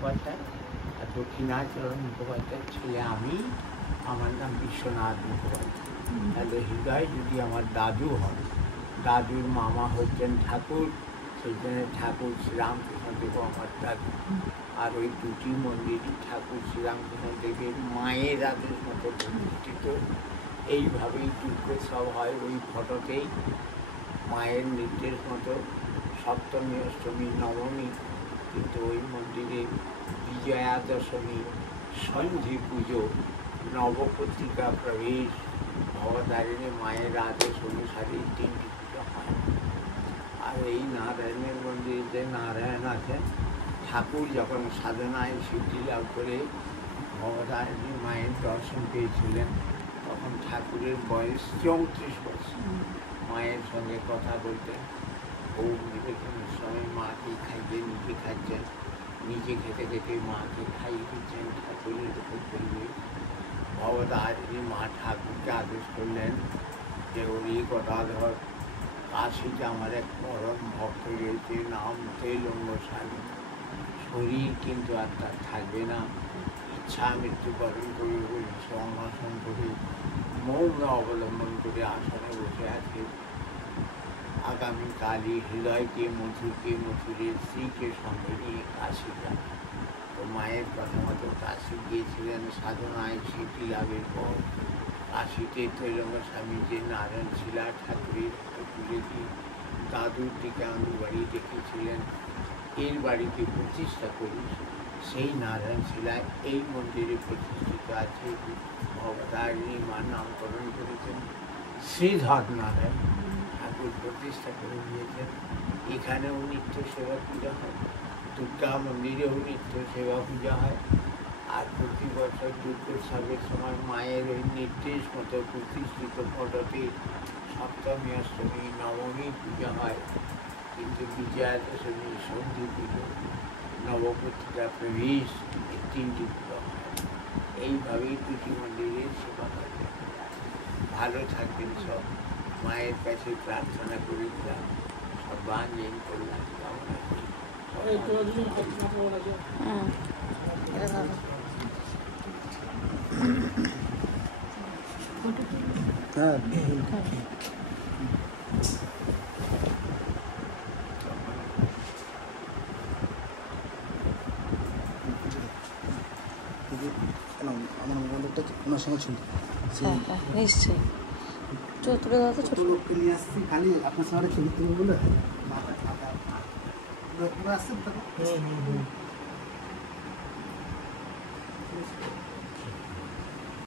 মুখোপাধ্যায় আর দক্ষিণাচরণ মুখোপাধ্যায়ের ছেলে আমি। আমার নাম বিশ্বনাথ মুখোপাধ্যায়। তাহলে হৃদয় যদি আমার দাদু হন, দাদুর মামা হচ্ছেন ঠাকুর, সেই জন্য ঠাকুর শ্রীরামকৃষ্ণদেব আমার দাদু। আর ওই দুটি মন্দিরই ঠাকুর শ্রীরামকৃষ্ণদেবের মায়ের আদেশ মতো প্রতিষ্ঠিত। এইভাবেই দুর্গোৎসব হয় ওই ফটোতেই, মায়ের নির্দেশ মতো সপ্তমী, অষ্টমী, নবমী। কিন্তু ওই মন্দিরে বিজয়া দশমী, সন্ধি পুজো, নবপত্রিকা প্রবেশ, ভবতারিণী মায়ের আদেশ অনুসারে তিনটি পুজো হয়। আর এই নারায়ণের মন্দিরে যে নারায়ণ আছেন, ঠাকুর যখন সাধনায় সিদ্ধি লাভ করে ভবতারিণী মায়ের দর্শন পেয়েছিলেন, তখন ঠাকুরের বয়স 34 বছর। মায়ের সঙ্গে কথা বলতেন, ভোগ নিবেদনের সময় মাকে খাইয়ে নিজে খাচ্ছেন, নিজে খেতে খেতে মাকে খাইয়ে দিচ্ছেন। ঠাকুরের উপর করবে ভবতারিণী মা ঠাকুরকে আদেশ করলেন যে ওই গদাধর, কাশিতে আমার এক পরম ভক্ত রয়েছে, নাম তেলঙ্গ স্বামী। শরীর কিন্তু আর তার থাকবে না, ইচ্ছা মৃত্যুবরণ করে ওই অনশন করে মৌন অবলম্বন করে আসনে বসে আছে। আগামীকালই হৃদয়কে মথুরের স্ত্রীকে সঙ্গে নিয়ে কাশি যাবে। তো মায়ের কথা মতো কাশি গিয়েছিলেন সাধনায় সিদ্ধি লাভের পর। কাশিতে তৈলঙ্গ স্বামী যে নারায়ণ শিলা ঠাকুরের তুলে দিয়ে দাদুর দিকে আমি বাড়ি দেখেছিলেন, এর বাড়িতে প্রতিষ্ঠা করি, সেই নারায়ণ শিলায় এই মন্দিরে প্রতিষ্ঠিত আছে। ভবতারিণী মার নামকরণ করেছেন শ্রীধর নারায়ণ, ঠাকুর প্রতিষ্ঠা করে দিয়েছেন। এখানেও নিত্য সেবা পূজা হয়, দুর্গা মন্দিরেও নিত্য সেবা পূজা হয়। আর প্রতি বছর দুর্গোৎসবের সময় মায়ের ওই নির্দেশ মতো প্রতিষ্ঠিত ফটোতে সপ্তমী, অষ্টমী, নবমী পূজা হয়। কিন্তু বিজয়া দশমী, সন্ধি পুজো, নবপত্রিকা প্রবেশ, এই তিনটি পুজো হয়। এইভাবেই দুটি মন্দিরের সেবা হয়। ভালো থাকবেন সব, মায়ের কাছে প্রার্থনা করে দিলাম, সর্বাঙ্গীন কল্যাণ কামনা করি। আমার মোবাইলটা ওনার সঙ্গে ছিল। নিশ্চয়ই তুলে দাও তো, ছোট লোককে নিয়ে আসছি, খালি আপনার সঙ্গে ছবি তুলব বলে আসছেন।